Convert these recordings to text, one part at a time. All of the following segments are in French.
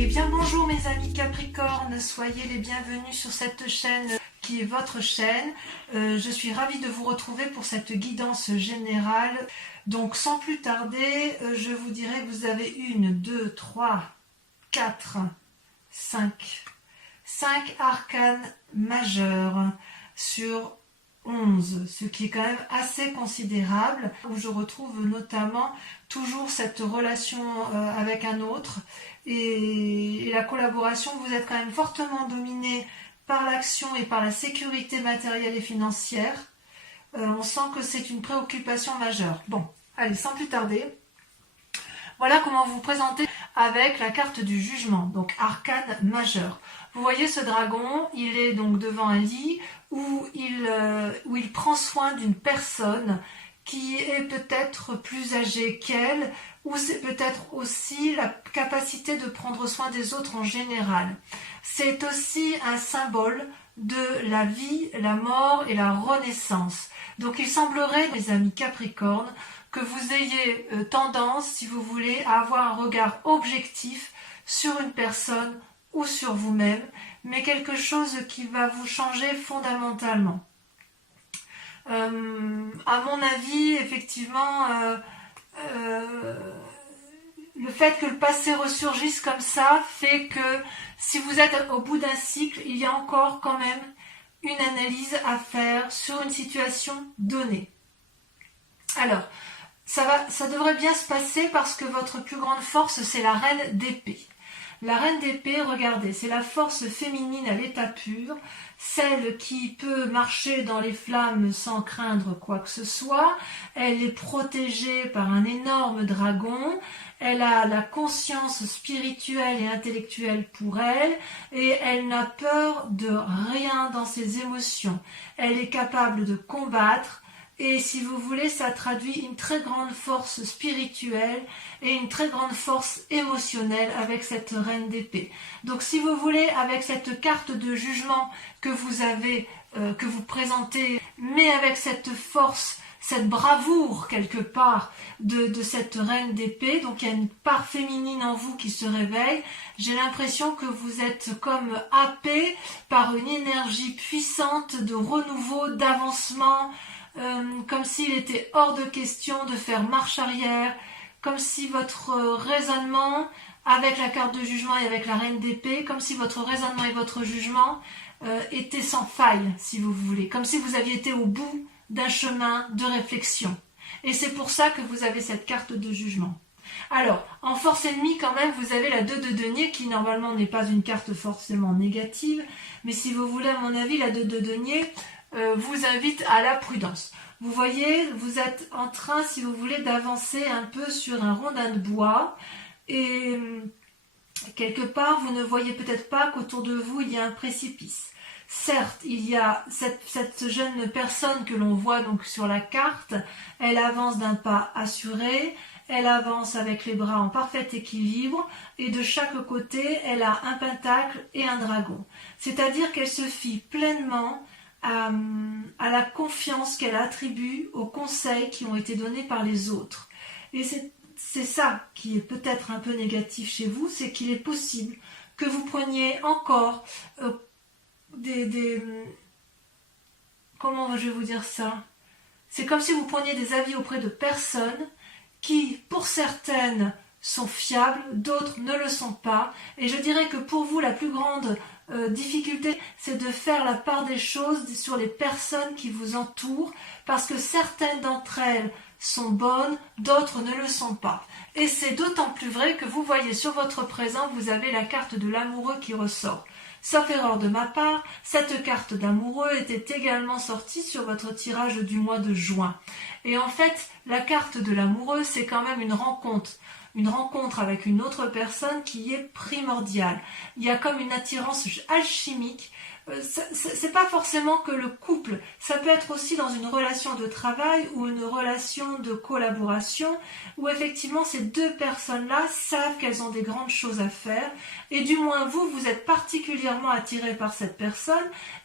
Eh bien bonjour mes amis Capricorne, soyez les bienvenus sur cette chaîne qui est votre chaîne. Je suis ravie de vous retrouver pour cette guidance générale. Donc sans plus tarder, je vous dirai que vous avez 1, 2, 3, 4, 5 arcanes majeurs sur 11, ce qui est quand même assez considérable, où je retrouve notamment toujours cette relation avec un autre et la collaboration. Vous êtes quand même fortement dominé par l'action et par la sécurité matérielle et financière. On sent que c'est une préoccupation majeure. Bon, allez, sans plus tarder, voilà comment vous présenter avec la carte du jugement, donc arcane majeur. Vous voyez ce dragon, il est donc devant un lit où il prend soin d'une personne qui est peut-être plus âgée qu'elle, ou c'est peut-être aussi la capacité de prendre soin des autres en général. C'est aussi un symbole de la vie, la mort et la renaissance. Donc il semblerait, mes amis Capricorne, que vous ayez tendance, si vous voulez, à avoir un regard objectif sur une personne ou sur vous-même, mais quelque chose qui va vous changer fondamentalement. À mon avis, effectivement, le fait que le passé ressurgisse comme ça fait que si vous êtes au bout d'un cycle, il y a encore quand même une analyse à faire sur une situation donnée. Alors, ça devrait bien se passer parce que votre plus grande force, c'est la reine d'épée. La reine d'épée, regardez, c'est la force féminine à l'état pur, celle qui peut marcher dans les flammes sans craindre quoi que ce soit. Elle est protégée par un énorme dragon, elle a la conscience spirituelle et intellectuelle pour elle, et elle n'a peur de rien dans ses émotions. Elle est capable de combattre, et si vous voulez, ça traduit une très grande force spirituelle et une très grande force émotionnelle avec cette reine d'épée. Donc si vous voulez, avec cette carte de jugement que vous avez, que vous présentez, mais avec cette force, cette bravoure quelque part de cette reine d'épée, donc il y a une part féminine en vous qui se réveille, j'ai l'impression que vous êtes comme happé par une énergie puissante de renouveau, d'avancement, comme s'il était hors de question de faire marche arrière, comme si votre raisonnement, avec la carte de jugement et avec la reine d'épée, comme si votre raisonnement et votre jugement étaient sans faille, si vous voulez, comme si vous aviez été au bout d'un chemin de réflexion. Et c'est pour ça que vous avez cette carte de jugement. Alors, en force ennemie, quand même, vous avez la 2 de denier, qui normalement n'est pas une carte forcément négative, mais si vous voulez, à mon avis, la 2 de denier vous invite à la prudence. Vous voyez, vous êtes en train, si vous voulez, d'avancer un peu sur un rondin de bois, et quelque part, vous ne voyez peut-être pas qu'autour de vous, il y a un précipice. Certes, il y a cette jeune personne que l'on voit donc sur la carte, elle avance d'un pas assuré, elle avance avec les bras en parfait équilibre, et de chaque côté, elle a un pentacle et un dragon. C'est-à-dire qu'elle se fie pleinement à la confiance qu'elle attribue aux conseils qui ont été donnés par les autres. Et c'est ça qui est peut-être un peu négatif chez vous, c'est qu'il est possible que vous preniez encore comment je vais vous dire ça? C'est comme si vous preniez des avis auprès de personnes qui, pour certaines, sont fiables, d'autres ne le sont pas. Et je dirais que pour vous, la plus grande difficulté, c'est de faire la part des choses sur les personnes qui vous entourent, parce que certaines d'entre elles sont bonnes, d'autres ne le sont pas. Et c'est d'autant plus vrai que vous voyez sur votre présent, vous avez la carte de l'amoureux qui ressort. Sauf erreur de ma part, cette carte d'amoureux était également sortie sur votre tirage du mois de juin. Et en fait, la carte de l'amoureux, c'est quand même une rencontre avec une autre personne qui est primordiale. Il y a comme une attirance alchimique. C'est pas forcément que le couple, ça peut être aussi dans une relation de travail ou une relation de collaboration où effectivement ces deux personnes-là savent qu'elles ont des grandes choses à faire, et du moins vous êtes particulièrement attiré par cette personne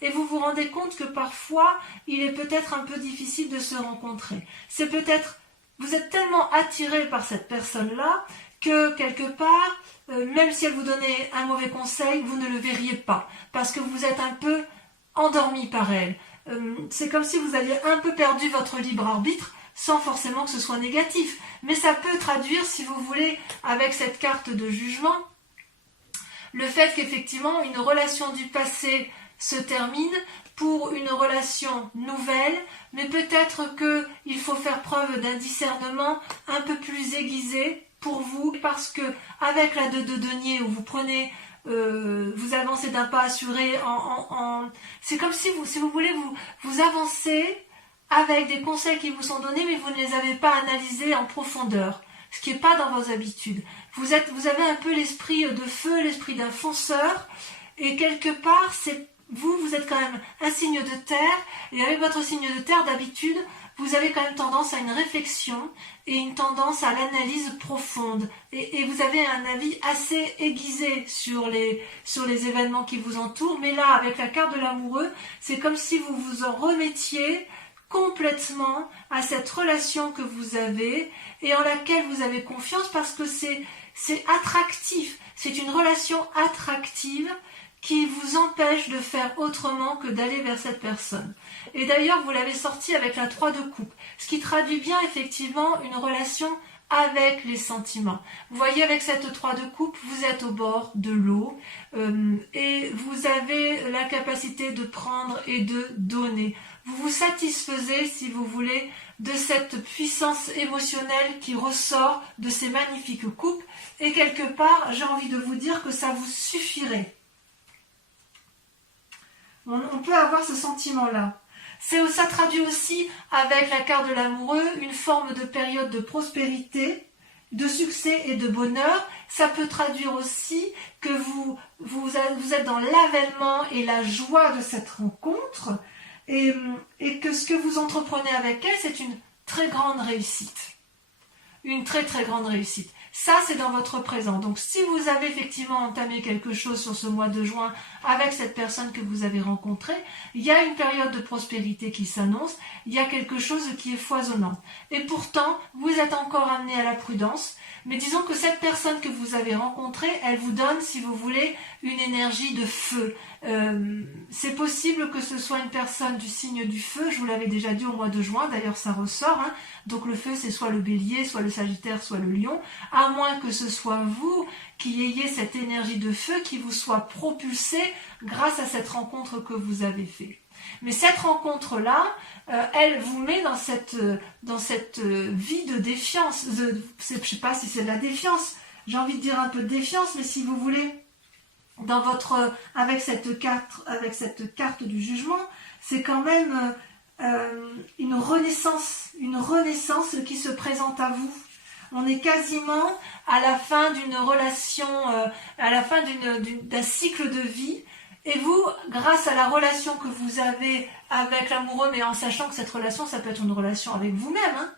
et vous vous rendez compte que parfois il est peut-être un peu difficile de se rencontrer. C'est peut-être, vous êtes tellement attiré par cette personne-là que quelque part, même si elle vous donnait un mauvais conseil, vous ne le verriez pas, parce que vous êtes un peu endormi par elle. C'est comme si vous aviez un peu perdu votre libre arbitre, sans forcément que ce soit négatif. Mais ça peut traduire, si vous voulez, avec cette carte de jugement, le fait qu'effectivement une relation du passé se termine pour une relation nouvelle, mais peut-être qu'il faut faire preuve d'un discernement un peu plus aiguisé pour vous, parce que avec la 2 de denier où vous prenez, vous avancez d'un pas assuré, c'est comme si vous voulez, vous avancez avec des conseils qui vous sont donnés, mais vous ne les avez pas analysés en profondeur, ce qui n'est pas dans vos habitudes. Vous avez un peu l'esprit de feu, l'esprit d'un fonceur, et quelque part, vous êtes quand même un signe de terre, et avec votre signe de terre, d'habitude, vous avez quand même tendance à une réflexion et une tendance à l'analyse profonde. Et vous avez un avis assez aiguisé sur les événements qui vous entourent, mais là, avec la carte de l'amoureux, c'est comme si vous vous en remettiez complètement à cette relation que vous avez et en laquelle vous avez confiance, parce que c'est attractif, c'est une relation attractive qui vous empêche de faire autrement que d'aller vers cette personne. Et d'ailleurs, vous l'avez sorti avec la 3 de coupe, ce qui traduit bien effectivement une relation avec les sentiments. Vous voyez, avec cette 3 de coupe, vous êtes au bord de l'eau et vous avez la capacité de prendre et de donner. Vous vous satisfaisez, si vous voulez, de cette puissance émotionnelle qui ressort de ces magnifiques coupes, et quelque part, j'ai envie de vous dire que ça vous suffirait. On peut avoir ce sentiment-là. Ça traduit aussi, avec la carte de l'amoureux, une forme de période de prospérité, de succès et de bonheur. Ça peut traduire aussi que vous êtes dans l'avènement et la joie de cette rencontre, et que ce que vous entreprenez avec elle, c'est une très grande réussite. Une très très grande réussite. Ça, c'est dans votre présent. Donc, si vous avez effectivement entamé quelque chose sur ce mois de juin avec cette personne que vous avez rencontrée, il y a une période de prospérité qui s'annonce, il y a quelque chose qui est foisonnant. Et pourtant, vous êtes encore amené à la prudence, mais disons que cette personne que vous avez rencontrée, elle vous donne, si vous voulez, une énergie de feu. C'est possible que ce soit une personne du signe du feu, je vous l'avais déjà dit au mois de juin, d'ailleurs ça ressort, hein. Donc le feu, c'est soit le bélier, soit le sagittaire, soit le lion, à moins que ce soit vous qui ayez cette énergie de feu qui vous soit propulsée grâce à cette rencontre que vous avez faite. Mais cette rencontre-là, elle vous met dans cette vie de défiance. Je ne sais pas si c'est de la défiance, j'ai envie de dire un peu de défiance, mais si vous voulez, avec cette carte du jugement, c'est quand même une renaissance qui se présente à vous. On est quasiment à la fin d'une relation, à la fin d'un cycle de vie. Et vous, grâce à la relation que vous avez avec l'amoureux, mais en sachant que cette relation, ça peut être une relation avec vous-même, hein.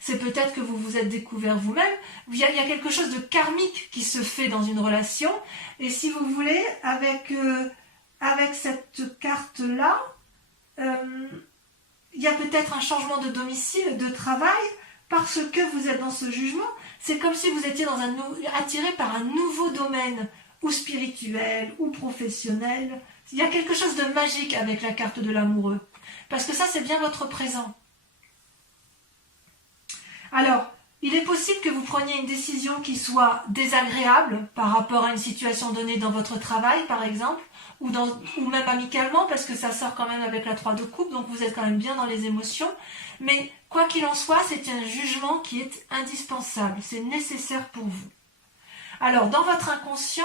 C'est peut-être que vous vous êtes découvert vous-même. Il y a quelque chose de karmique qui se fait dans une relation. Et si vous voulez, avec cette carte-là, il y a peut-être un changement de domicile, de travail, parce que vous êtes dans ce jugement. C'est comme si vous étiez attiré par un nouveau domaine, ou spirituel, ou professionnel. Il y a quelque chose de magique avec la carte de l'amoureux. Parce que ça, c'est bien votre présent. Alors, il est possible que vous preniez une décision qui soit désagréable par rapport à une situation donnée dans votre travail, par exemple, ou même amicalement, parce que ça sort quand même avec la 3 de coupe, donc vous êtes quand même bien dans les émotions. Mais quoi qu'il en soit, c'est un jugement qui est indispensable, c'est nécessaire pour vous. Alors, dans votre inconscient,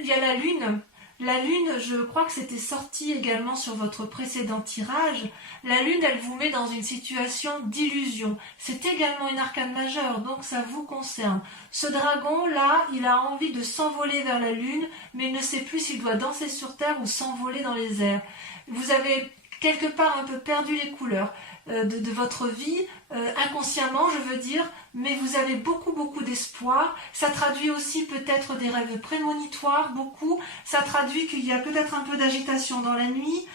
il y a la lune. La lune, je crois que c'était sorti également sur votre précédent tirage. La lune, elle vous met dans une situation d'illusion. C'est également une arcane majeure, donc ça vous concerne. Ce dragon-là, il a envie de s'envoler vers la lune, mais il ne sait plus s'il doit danser sur terre ou s'envoler dans les airs. Vous avez quelque part un peu perdu les couleurs de votre vie, inconsciemment je veux dire, mais vous avez beaucoup d'espoir. Ça traduit aussi peut-être des rêves prémonitoires, beaucoup. Ça traduit qu'il y a peut-être un peu d'agitation dans la nuit.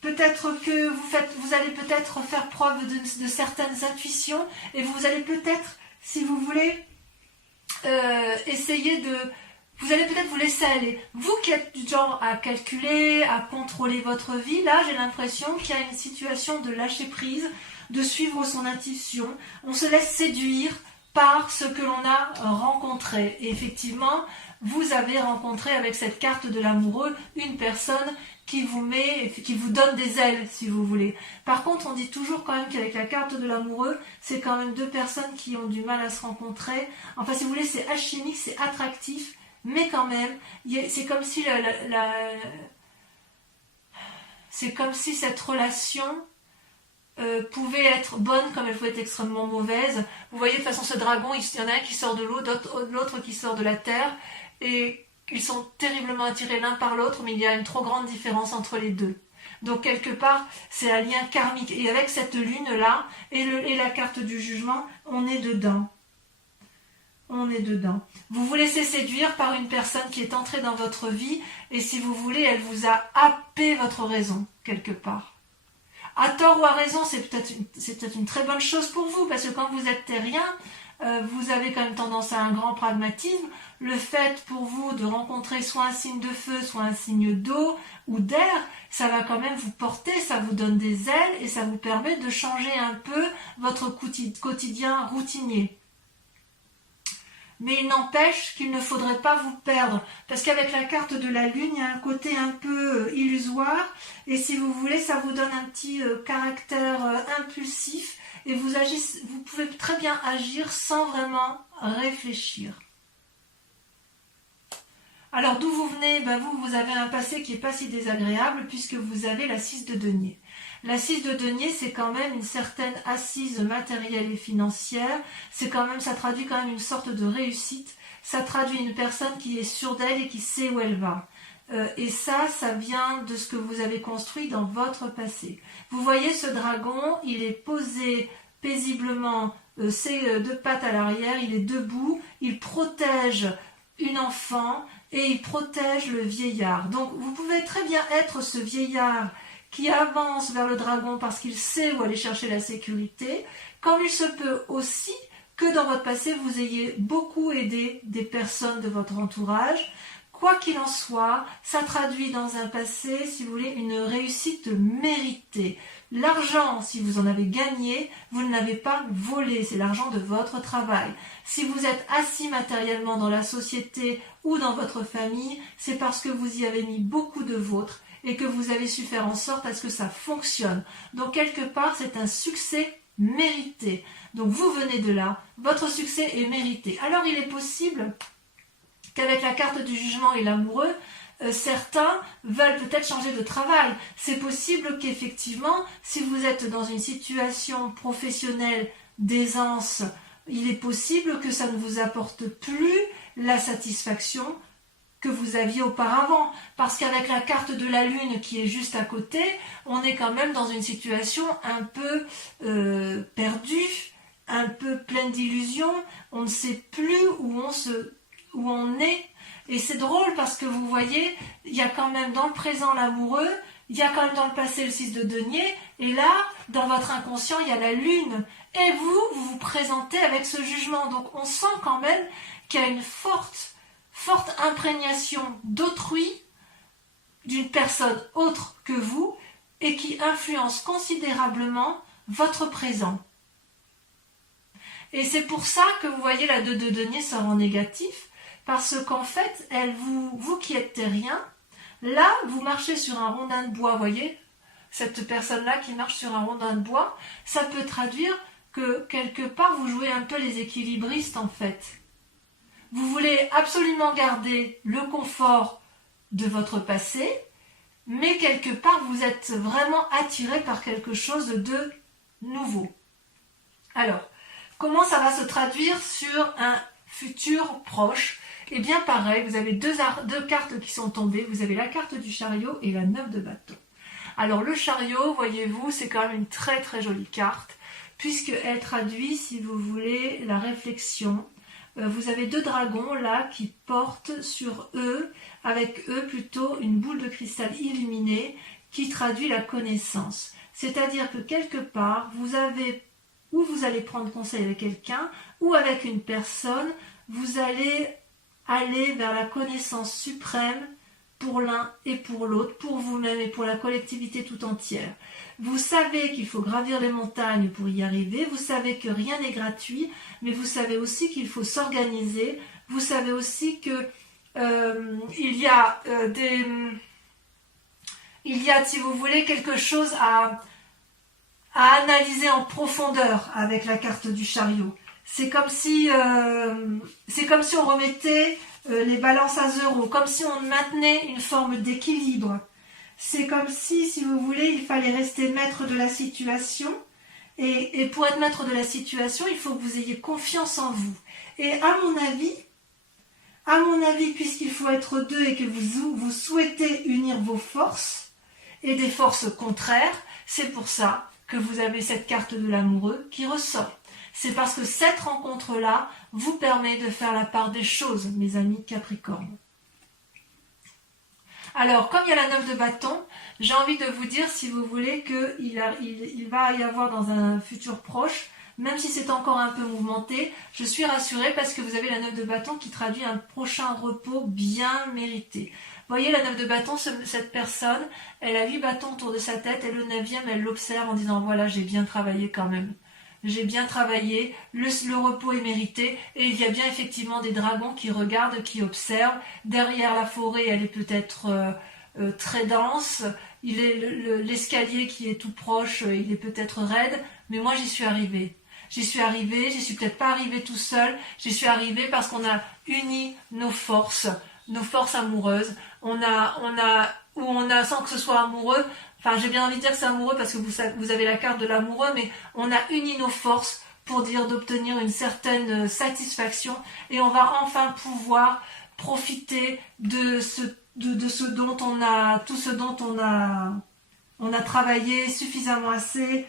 Peut-être que vous allez peut-être faire preuve de certaines intuitions, et vous allez peut-être, si vous voulez, essayer de... Vous allez peut-être vous laisser aller. Vous qui êtes du genre à calculer, à contrôler votre vie, là j'ai l'impression qu'il y a une situation de lâcher prise, de suivre son intuition. On se laisse séduire par ce que l'on a rencontré. Et effectivement, vous avez rencontré avec cette carte de l'amoureux une personne qui vous donne des ailes, si vous voulez. Par contre, on dit toujours quand même qu'avec la carte de l'amoureux, c'est quand même deux personnes qui ont du mal à se rencontrer. Enfin, si vous voulez, c'est alchimique, c'est attractif, mais quand même, c'est comme si c'est comme si cette relation pouvait être bonne comme elle pouvait être extrêmement mauvaise. Vous voyez, de toute façon, ce dragon, il y en a un qui sort de l'eau, l'autre qui sort de la terre, et ils sont terriblement attirés l'un par l'autre, mais il y a une trop grande différence entre les deux. Donc quelque part, c'est un lien karmique. Et avec cette lune-là, et la carte du jugement, on est dedans. On est dedans. Vous vous laissez séduire par une personne qui est entrée dans votre vie, et si vous voulez, elle vous a happé votre raison, quelque part. À tort ou à raison, c'est peut-être une très bonne chose pour vous, parce que quand vous êtes terrien, vous avez quand même tendance à un grand pragmatisme. Le fait pour vous de rencontrer soit un signe de feu, soit un signe d'eau ou d'air, ça va quand même vous porter, ça vous donne des ailes et ça vous permet de changer un peu votre quotidien routinier. Mais il n'empêche qu'il ne faudrait pas vous perdre, parce qu'avec la carte de la lune, il y a un côté un peu illusoire, et si vous voulez, ça vous donne un petit caractère impulsif, et vous pouvez très bien agir sans vraiment réfléchir. Alors d'où vous venez? Vous avez un passé qui n'est pas si désagréable, puisque vous avez la 6 de denier. La 6 de denier, c'est quand même une certaine assise matérielle et financière, ça traduit quand même une sorte de réussite, ça traduit une personne qui est sûre d'elle et qui sait où elle va. Et ça vient de ce que vous avez construit dans votre passé. Vous voyez ce dragon, il est posé paisiblement, ses deux pattes à l'arrière, il est debout, il protège une enfant et il protège le vieillard. Donc vous pouvez très bien être ce vieillard qui avance vers le dragon parce qu'il sait où aller chercher la sécurité, comme il se peut aussi que dans votre passé, vous ayez beaucoup aidé des personnes de votre entourage. Quoi qu'il en soit, ça traduit dans un passé, si vous voulez, une réussite méritée. L'argent, si vous en avez gagné, vous ne l'avez pas volé, c'est l'argent de votre travail. Si vous êtes assis matériellement dans la société ou dans votre famille, c'est parce que vous y avez mis beaucoup de vôtre et que vous avez su faire en sorte à ce que ça fonctionne. Donc quelque part, c'est un succès mérité. Donc vous venez de là, votre succès est mérité. Alors il est possible qu'avec la carte du jugement et l'amoureux, certains veulent peut-être changer de travail. C'est possible qu'effectivement, si vous êtes dans une situation professionnelle d'aisance, il est possible que ça ne vous apporte plus la satisfaction que vous aviez auparavant. Parce qu'avec la carte de la lune qui est juste à côté, on est quand même dans une situation un peu perdue, un peu pleine d'illusions. On ne sait plus où on est. Et c'est drôle parce que vous voyez, il y a quand même dans le présent l'amoureux, il y a quand même dans le passé le 6 de denier, et là, dans votre inconscient, il y a la lune. Et vous vous présentez avec ce jugement. Donc on sent quand même qu'il y a une forte imprégnation d'autrui, d'une personne autre que vous, et qui influence considérablement votre présent. Et c'est pour ça que vous voyez la 2 de denier sort en négatif, parce qu'en fait, vous qui êtes terrien, là, vous marchez sur un rondin de bois, vous voyez, cette personne-là qui marche sur un rondin de bois, ça peut traduire que quelque part, vous jouez un peu les équilibristes en fait. Vous voulez absolument garder le confort de votre passé, mais quelque part, vous êtes vraiment attiré par quelque chose de nouveau. Alors, comment ça va se traduire sur un futur proche? Eh bien pareil, vous avez deux cartes qui sont tombées, vous avez la carte du chariot et la 9 de bâton. Alors le chariot, voyez-vous, c'est quand même une très très jolie carte, puisqu'elle traduit, si vous voulez, la réflexion. Vous avez deux dragons là qui portent sur eux, avec eux plutôt une boule de cristal illuminée qui traduit la connaissance. C'est-à-dire que quelque part, vous allez prendre conseil avec quelqu'un ou avec une personne vous allez aller vers la connaissance suprême pour l'un et pour l'autre, pour vous-même et pour la collectivité tout entière. Vous savez qu'il faut gravir les montagnes pour y arriver, vous savez que rien n'est gratuit, mais vous savez aussi qu'il faut s'organiser, vous savez aussi que il y a, si vous voulez, quelque chose à analyser en profondeur avec la carte du chariot. C'est comme si on remettait les balances à zéro, comme si on maintenait une forme d'équilibre. C'est comme si vous voulez, il fallait rester maître de la situation. Et pour être maître de la situation, il faut que vous ayez confiance en vous. Et à mon avis, puisqu'il faut être deux et que vous souhaitez unir vos forces et des forces contraires, c'est pour ça que vous avez cette carte de l'amoureux qui ressort. C'est parce que cette rencontre-là vous permet de faire la part des choses, mes amis Capricorne. Alors, comme il y a la 9 de bâton, j'ai envie de vous dire, si vous voulez, qu'il va y avoir dans un futur proche, même si c'est encore un peu mouvementé, je suis rassurée parce que vous avez la 9 de bâton qui traduit un prochain repos bien mérité. Vous voyez, la 9 de bâton, cette personne, elle a 8 bâtons autour de sa tête et le 9e, elle l'observe en disant, voilà, j'ai bien travaillé quand même. J'ai bien travaillé, le repos est mérité, et il y a bien effectivement des dragons qui regardent, qui observent. Derrière la forêt, elle est peut-être très dense, l'escalier qui est tout proche, il est peut-être raide, mais moi j'y suis arrivée. J'y suis peut-être pas arrivée tout seul, j'y suis arrivée parce qu'on a uni nos forces amoureuses, on a, sans que ce soit amoureux, enfin j'ai bien envie de dire que c'est amoureux parce que vous avez la carte de l'amoureux, mais on a uni nos forces pour d'obtenir une certaine satisfaction, et on va enfin pouvoir profiter de ce dont tout ce dont on a travaillé suffisamment assez.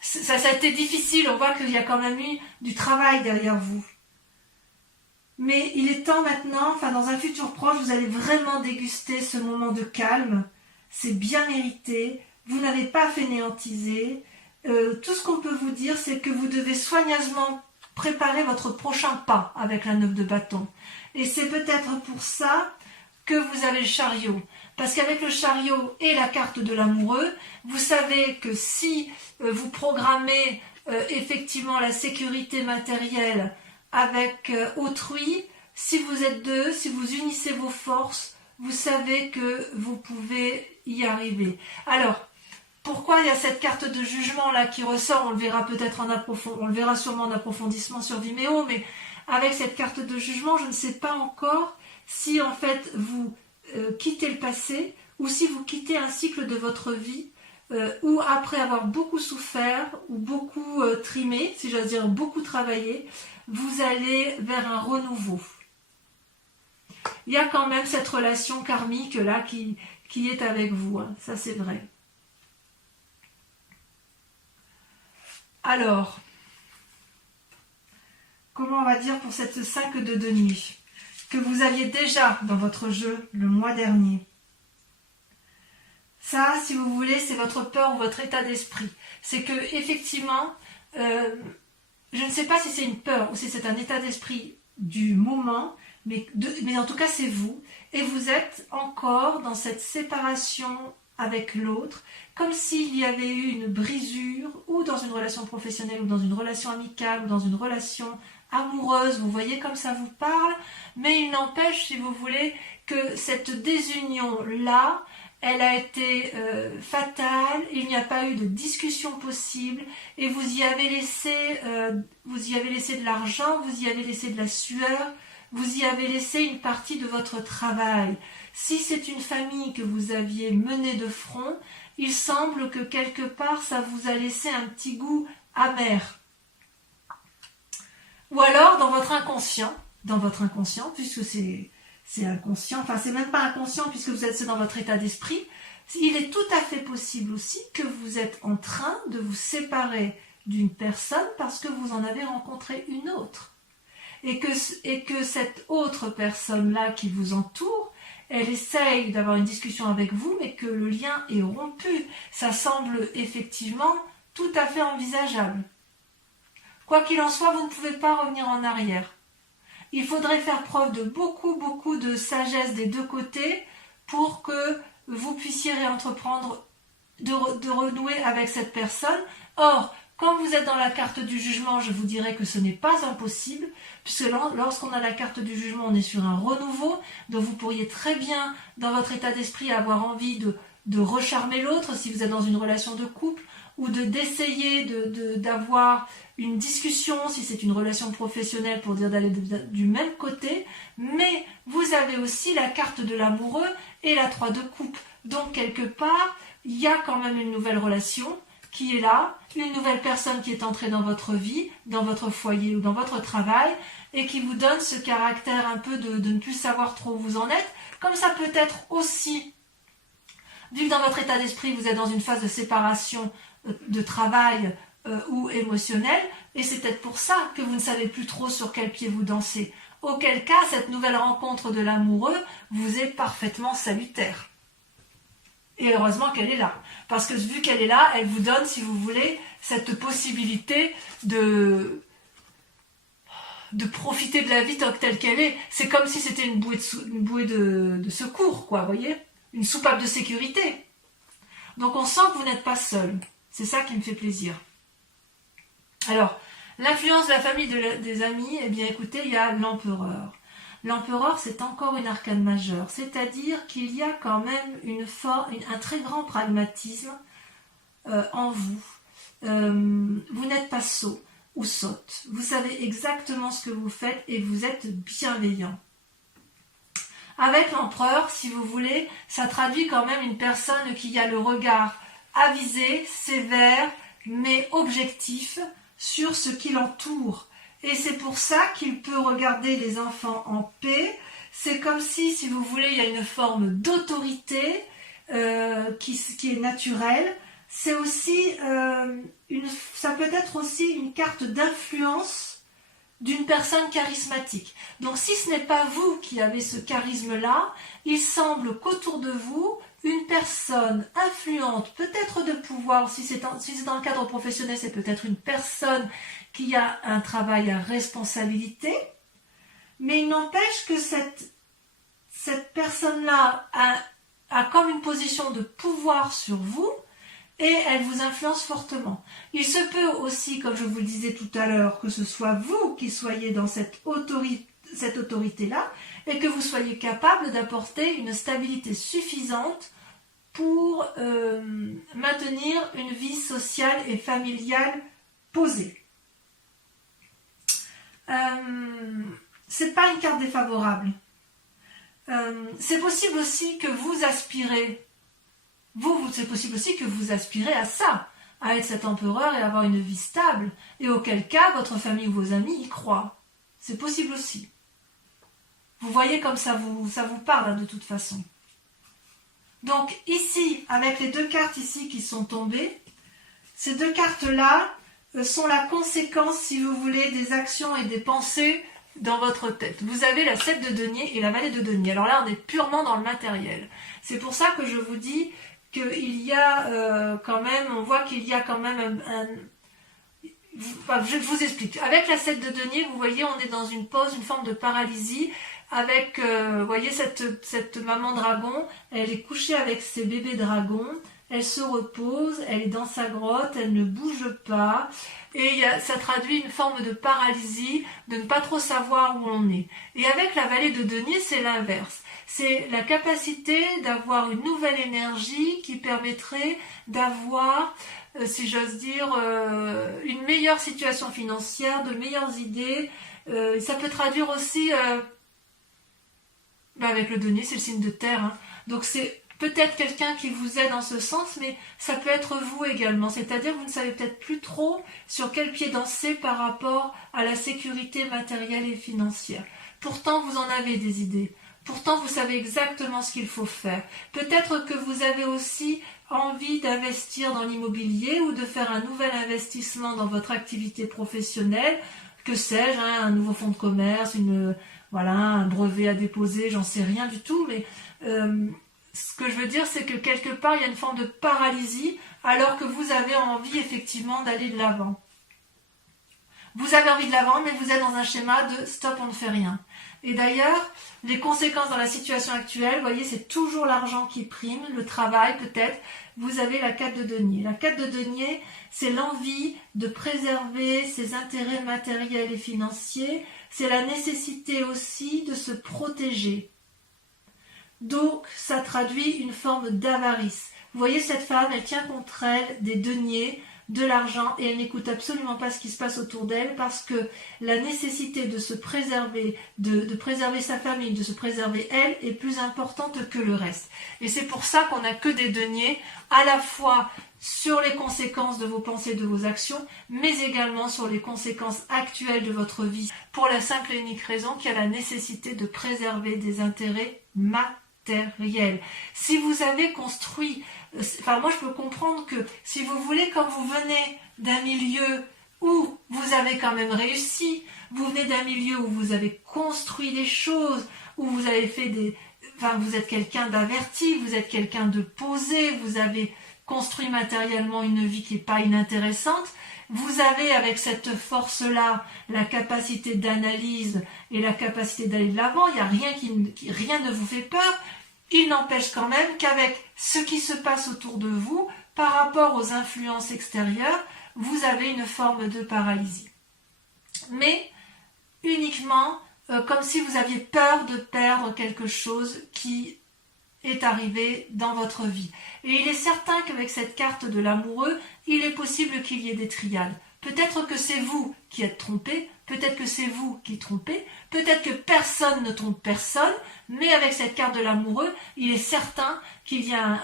Ça a été difficile, on voit qu'il y a quand même eu du travail derrière vous. Mais il est temps maintenant, dans un futur proche, vous allez vraiment déguster ce moment de calme. C'est bien mérité, vous n'avez pas fainéantisé. Tout ce qu'on peut vous dire, c'est que vous devez soigneusement préparer votre prochain pas avec la 9 de bâton. Et c'est peut-être pour ça que vous avez le chariot. Parce qu'avec le chariot et la carte de l'amoureux, vous savez que si vous programmez effectivement la sécurité matérielle avec autrui, si vous êtes deux, si vous unissez vos forces, vous savez que vous pouvez y arriver. Alors, pourquoi il y a cette carte de jugement là qui ressort? On le verra peut-être on le verra sûrement en approfondissement sur Vimeo, mais avec cette carte de jugement, je ne sais pas encore si en fait vous quittez le passé ou si vous quittez un cycle de votre vie où après avoir beaucoup souffert ou beaucoup trimé, si j'ose dire beaucoup travaillé, vous allez vers un renouveau. Il y a quand même cette relation karmique là qui est avec vous, hein. Ça c'est vrai. Alors, comment on va dire pour cette 5 de denier que vous aviez déjà dans votre jeu le mois dernier? Ça, si vous voulez, c'est votre peur ou votre état d'esprit. C'est que effectivement, je ne sais pas si c'est une peur ou si c'est un état d'esprit du moment, mais en tout cas c'est vous. Et vous êtes encore dans cette séparation avec l'autre, comme s'il y avait eu une brisure, ou dans une relation professionnelle, ou dans une relation amicale, ou dans une relation amoureuse, vous voyez comme ça vous parle, mais il n'empêche, si vous voulez, que cette désunion-là, elle a été fatale, il n'y a pas eu de discussion possible, et vous y avez laissé de l'argent, vous y avez laissé de la sueur, vous y avez laissé une partie de votre travail. Si c'est une famille que vous aviez menée de front, il semble que quelque part ça vous a laissé un petit goût amer. Ou alors dans votre inconscient, puisque c'est inconscient, enfin c'est même pas inconscient puisque c'est dans votre état d'esprit, il est tout à fait possible aussi que vous êtes en train de vous séparer d'une personne parce que vous en avez rencontré une autre. Et que cette autre personne-là qui vous entoure, elle essaye d'avoir une discussion avec vous, mais que le lien est rompu. Ça semble effectivement tout à fait envisageable. Quoi qu'il en soit, vous ne pouvez pas revenir en arrière. Il faudrait faire preuve de beaucoup de sagesse des deux côtés pour que vous puissiez réentreprendre, de renouer avec cette personne. Or, quand vous êtes dans la carte du jugement, je vous dirais que ce n'est pas impossible, puisque lorsqu'on a la carte du jugement, on est sur un renouveau, donc vous pourriez très bien, dans votre état d'esprit, avoir envie de recharmer l'autre, si vous êtes dans une relation de couple, ou d'essayer d'avoir une discussion, si c'est une relation professionnelle, pour dire d'aller du même côté, mais vous avez aussi la carte de l'amoureux et la 3 de coupe. Donc, quelque part, il y a quand même une nouvelle relation qui est là, une nouvelle personne qui est entrée dans votre vie, dans votre foyer ou dans votre travail, et qui vous donne ce caractère un peu de ne plus savoir trop où vous en êtes, comme ça peut être aussi, vu que dans votre état d'esprit, vous êtes dans une phase de séparation de travail ou émotionnel, et c'est peut-être pour ça que vous ne savez plus trop sur quel pied vous dansez. Auquel cas, cette nouvelle rencontre de l'amoureux vous est parfaitement salutaire. Et heureusement qu'elle est là. Parce que vu qu'elle est là, elle vous donne, si vous voulez, cette possibilité de profiter de la vie telle qu'elle est. C'est comme si c'était une bouée de secours, quoi, vous voyez? Une soupape de sécurité. Donc on sent que vous n'êtes pas seul. C'est ça qui me fait plaisir. Alors, l'influence de la famille, des amis, eh bien écoutez, il y a l'empereur. L'empereur, c'est encore une arcane majeure, c'est-à-dire qu'il y a quand même un très grand pragmatisme en vous. Vous n'êtes pas sot ou sotte. Vous savez exactement ce que vous faites et vous êtes bienveillant. Avec l'empereur, si vous voulez, ça traduit quand même une personne qui a le regard avisé, sévère, mais objectif sur ce qui l'entoure. Et c'est pour ça qu'il peut regarder les enfants en paix. C'est comme si vous voulez, il y a une forme d'autorité qui est naturelle. C'est aussi ça peut être aussi une carte d'influence d'une personne charismatique. Donc si ce n'est pas vous qui avez ce charisme-là, il semble qu'autour de vous, une personne influente, peut-être de pouvoir, si c'est dans le cadre professionnel, c'est peut-être une personne qui a un travail à responsabilité, mais il n'empêche que cette personne-là a comme une position de pouvoir sur vous, et elle vous influence fortement. Il se peut aussi, comme je vous le disais tout à l'heure, que ce soit vous qui soyez dans cette autorité-là, et que vous soyez capable d'apporter une stabilité suffisante pour maintenir une vie sociale et familiale posée. C'est pas une carte défavorable. C'est possible aussi que vous aspirez, c'est possible aussi que vous aspirez à ça, à être cet empereur et avoir une vie stable, et auquel cas votre famille ou vos amis y croient. C'est possible aussi. Vous voyez comme ça vous parle hein, de toute façon. Donc ici, avec les deux cartes ici qui sont tombées, ces deux cartes-là sont la conséquence, si vous voulez, des actions et des pensées dans votre tête. Vous avez la 7 de denier et la vallée de denier. Alors là, on est purement dans le matériel. C'est pour ça que je vous dis qu'il y a quand même, on voit qu'il y a quand même je vous explique. Avec la 7 de denier, vous voyez, on est dans une pause, une forme de paralysie, avec, vous voyez, cette maman dragon, elle est couchée avec ses bébés dragons, elle se repose, elle est dans sa grotte, elle ne bouge pas, et ça traduit une forme de paralysie, de ne pas trop savoir où on est. Et avec la vallée de denier, c'est l'inverse. C'est la capacité d'avoir une nouvelle énergie qui permettrait d'avoir, si j'ose dire, une meilleure situation financière, de meilleures idées. Ça peut traduire aussi, avec le denier, c'est le signe de terre, hein. Donc c'est peut-être quelqu'un qui vous aide en ce sens, mais ça peut être vous également. C'est-à-dire que vous ne savez peut-être plus trop sur quel pied danser par rapport à la sécurité matérielle et financière. Pourtant, vous en avez des idées. Pourtant, vous savez exactement ce qu'il faut faire. Peut-être que vous avez aussi envie d'investir dans l'immobilier ou de faire un nouvel investissement dans votre activité professionnelle. Que sais-je, hein, un nouveau fonds de commerce, un brevet à déposer, j'en sais rien du tout, mais ce que je veux dire, c'est que quelque part, il y a une forme de paralysie, alors que vous avez envie effectivement d'aller de l'avant. Vous avez envie de la vendre, mais vous êtes dans un schéma de stop, on ne fait rien. Et d'ailleurs, les conséquences dans la situation actuelle, vous voyez, c'est toujours l'argent qui prime, le travail peut-être. Vous avez la 4 de denier. La 4 de denier, c'est l'envie de préserver ses intérêts matériels et financiers. C'est la nécessité aussi de se protéger. Donc, ça traduit une forme d'avarice. Vous voyez, cette femme, elle tient contre elle des deniers, de l'argent, et elle n'écoute absolument pas ce qui se passe autour d'elle parce que la nécessité de se préserver, de préserver sa famille, de se préserver elle, est plus importante que le reste. Et c'est pour ça qu'on n'a que des deniers, à la fois sur les conséquences de vos pensées, de vos actions, mais également sur les conséquences actuelles de votre vie, pour la simple et unique raison qu'il y a la nécessité de préserver des intérêts matériels. Si vous avez construit, enfin moi je peux comprendre que si vous voulez, comme vous venez d'un milieu où vous avez quand même réussi, vous venez d'un milieu où vous avez construit des choses, où vous avez fait des... Enfin, vous êtes quelqu'un d'averti, vous êtes quelqu'un de posé, vous avez construit matériellement une vie qui n'est pas inintéressante. Vous avez avec cette force-là la capacité d'analyse et la capacité d'aller de l'avant. Il n'y a rien rien ne vous fait peur. Il n'empêche quand même qu'avec ce qui se passe autour de vous, par rapport aux influences extérieures, vous avez une forme de paralysie. Mais uniquement comme si vous aviez peur de perdre quelque chose qui est arrivé dans votre vie. Et il est certain qu'avec cette carte de l'amoureux, il est possible qu'il y ait des triades. Peut-être que c'est vous qui êtes trompé, peut-être que c'est vous qui trompez, peut-être que personne ne trompe personne, mais avec cette carte de l'amoureux, il est certain qu'il y a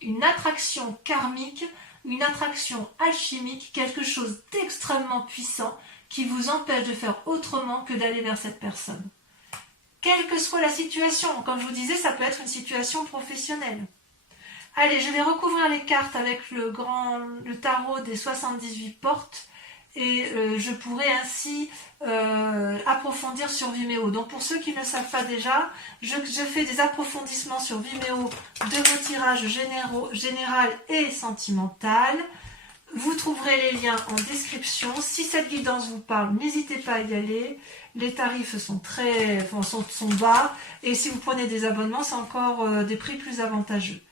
une attraction karmique, une attraction alchimique, quelque chose d'extrêmement puissant qui vous empêche de faire autrement que d'aller vers cette personne. Quelle que soit la situation, comme je vous disais, ça peut être une situation professionnelle. Allez, je vais recouvrir les cartes avec le tarot des 78 portes et je pourrai ainsi approfondir sur Vimeo. Donc pour ceux qui ne le savent pas déjà, je fais des approfondissements sur Vimeo de vos tirages général et sentimental. Vous trouverez les liens en description. Si cette guidance vous parle, n'hésitez pas à y aller. Les tarifs sont sont bas et si vous prenez des abonnements, c'est encore des prix plus avantageux.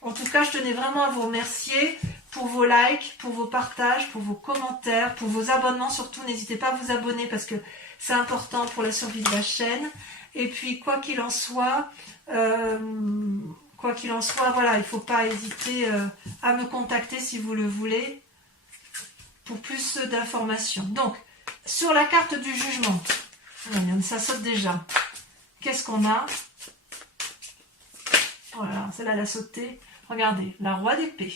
En tout cas, je tenais vraiment à vous remercier pour vos likes, pour vos partages, pour vos commentaires, pour vos abonnements. Surtout, n'hésitez pas à vous abonner parce que c'est important pour la survie de la chaîne. Et puis, quoi qu'il en soit, voilà, il ne faut pas hésiter à me contacter si vous le voulez pour plus d'informations. Donc, sur la carte du jugement, ça saute déjà. Qu'est-ce qu'on a? Voilà, celle-là, elle a sauté. Regardez, la roi d'épée.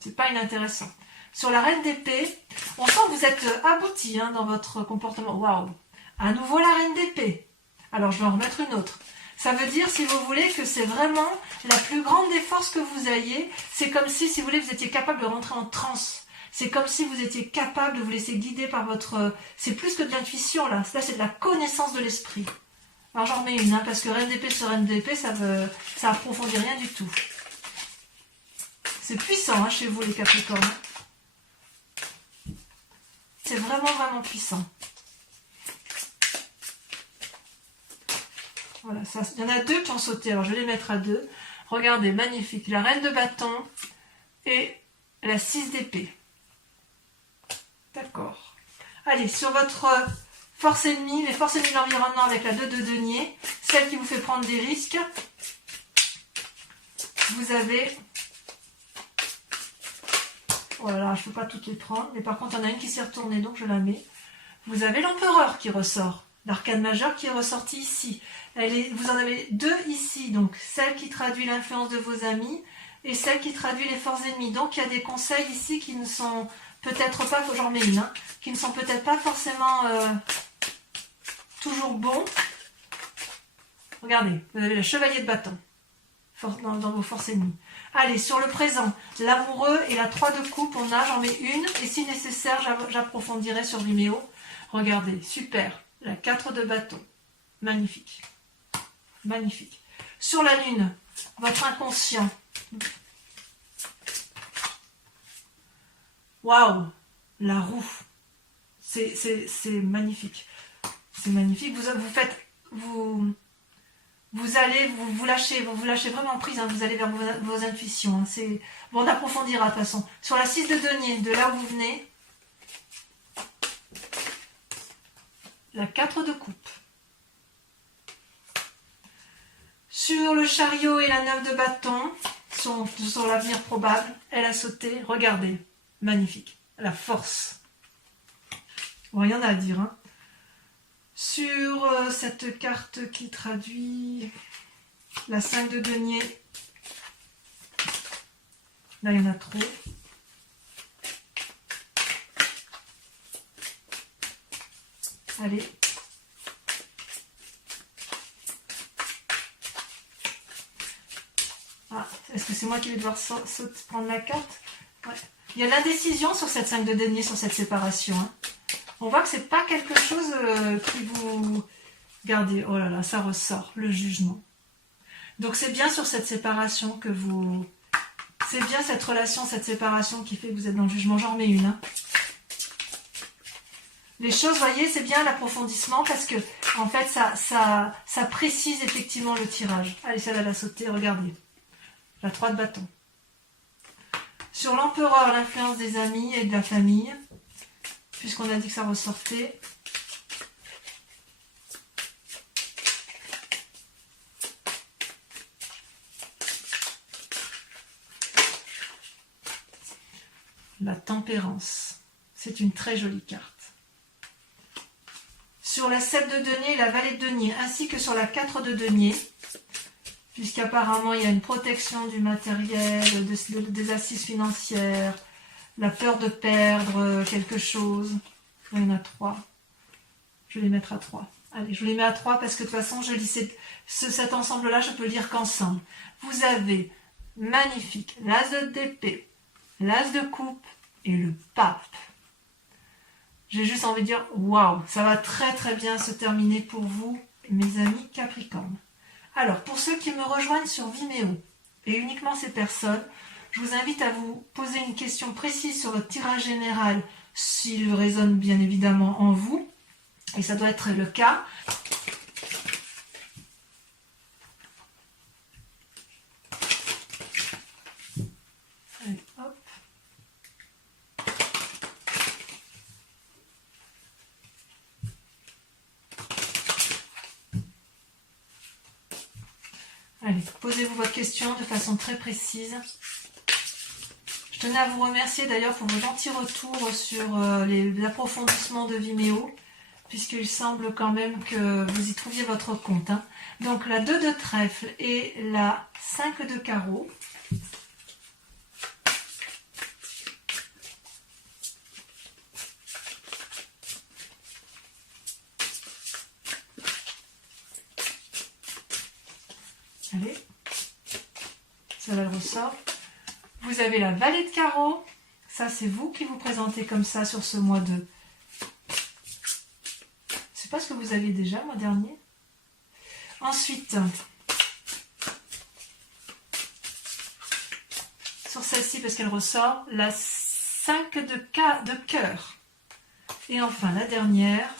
C'est pas inintéressant. Sur la reine d'épée, on sent que vous êtes abouti dans votre comportement. Waouh! À nouveau la reine d'épée. Alors, je vais en remettre une autre. Ça veut dire, si vous voulez, que c'est vraiment la plus grande des forces que vous ayez. C'est comme si vous voulez, vous étiez capable de rentrer en transe. C'est comme si vous étiez capable de vous laisser guider par votre... C'est plus que de l'intuition, là. Là, c'est de la connaissance de l'esprit. Alors, j'en remets une, parce que reine d'épée sur reine d'épée, ça approfondit rien du tout. C'est puissant, chez vous, les Capricornes. C'est vraiment, vraiment puissant. Voilà, il y en a deux qui ont sauté, alors je vais les mettre à deux. Regardez, magnifique. La reine de bâton et la 6 d'épée. D'accord. Allez, sur votre force ennemie, les forces ennemies de l'environnement avec la 2 de denier, celle qui vous fait prendre des risques, vous avez... Voilà, je ne peux pas toutes les prendre, mais par contre, il y en a une qui s'est retournée, donc je la mets. Vous avez l'empereur qui ressort. L'arcane majeur qui est ressorti ici. Vous en avez deux ici, donc celle qui traduit l'influence de vos amis et celle qui traduit les forces ennemies. Donc il y a des conseils ici qui ne sont peut-être pas, j'en mets une, qui ne sont peut-être pas forcément toujours bons. Regardez, vous avez le chevalier de bâton dans vos forces ennemies. Allez, sur le présent, l'amoureux et la 3 de coupe, j'en mets une et si nécessaire, j'approfondirai sur Vimeo. Regardez, super. La 4 de bâton. Magnifique. Magnifique. Sur la lune, votre inconscient. Waouh, la roue. C'est magnifique. C'est magnifique. Vous allez vous lâcher vraiment prise, hein, vous allez vers vos intuitions. Hein, bon, on approfondira de toute façon. Sur la 6 de denier, de là où vous venez, la 4 de coupe. Sur le chariot et la 9 de bâton, sur l'avenir probable, elle a sauté. Regardez, magnifique. La force. Bon, rien à dire, hein. Sur cette carte qui traduit la 5 de denier, là il y en a trop. Allez. Ah, est-ce que c'est moi qui vais devoir prendre la carte? Ouais. Il y a l'indécision sur cette 5 de denier, sur cette séparation, hein. On voit que c'est pas quelque chose qui vous... Regardez, oh là là, ça ressort, le jugement. Donc c'est bien sur cette séparation que vous... C'est bien cette relation, cette séparation qui fait que vous êtes dans le jugement. J'en remets une. Hein. Les choses, vous voyez, c'est bien l'approfondissement parce que, en fait, ça précise effectivement le tirage. Allez, celle-là, elle a sauté, regardez. La 3 de bâton. Sur l'empereur, l'influence des amis et de la famille. Puisqu'on a dit que ça ressortait. La tempérance. C'est une très jolie carte. Sur la 7 de denier et la vallée de denier, ainsi que sur la 4 de denier, puisqu'apparemment il y a une protection du matériel, des assises financières, la peur de perdre quelque chose. Il y en a 3. Je vais les mettre à 3. Allez, je vous les mets à 3 parce que de toute façon, je lis cet ensemble-là, je peux le lire qu'ensemble. Vous avez magnifique l'as d'épée, l'as de coupe et le pape. J'ai juste envie de dire, waouh, ça va très très bien se terminer pour vous, mes amis Capricorne. Alors, pour ceux qui me rejoignent sur Vimeo, et uniquement ces personnes, je vous invite à vous poser une question précise sur votre tirage général, s'il résonne bien évidemment en vous, et ça doit être le cas. Allez, hop. Allez, posez-vous votre question de façon très précise. Je tenais à vous remercier d'ailleurs pour vos gentils retours sur les approfondissements de Vimeo, puisqu'il semble quand même que vous y trouviez votre compte. Hein. Donc la 2 de trèfle et la 5 de carreau. Allez, ça va le ressort. Vous avez la vallée de carreau. Ça, c'est vous qui vous présentez comme ça sur ce mois de... C'est pas ce que vous aviez déjà, le mois dernier. Ensuite, sur celle-ci, parce qu'elle ressort, la 5 de cœur. Et enfin, la dernière...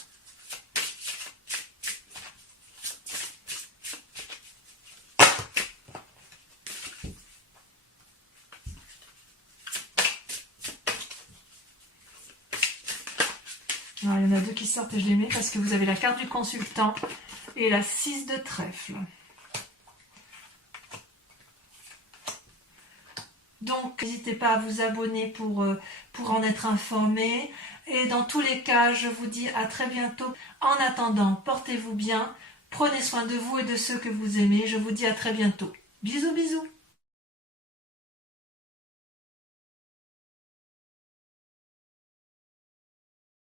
Alors, il y en a 2 qui sortent et je les mets parce que vous avez la carte du consultant et la 6 de trèfle. Donc, n'hésitez pas à vous abonner pour en être informé. Et dans tous les cas, je vous dis à très bientôt. En attendant, portez-vous bien, prenez soin de vous et de ceux que vous aimez. Je vous dis à très bientôt. Bisous, bisous.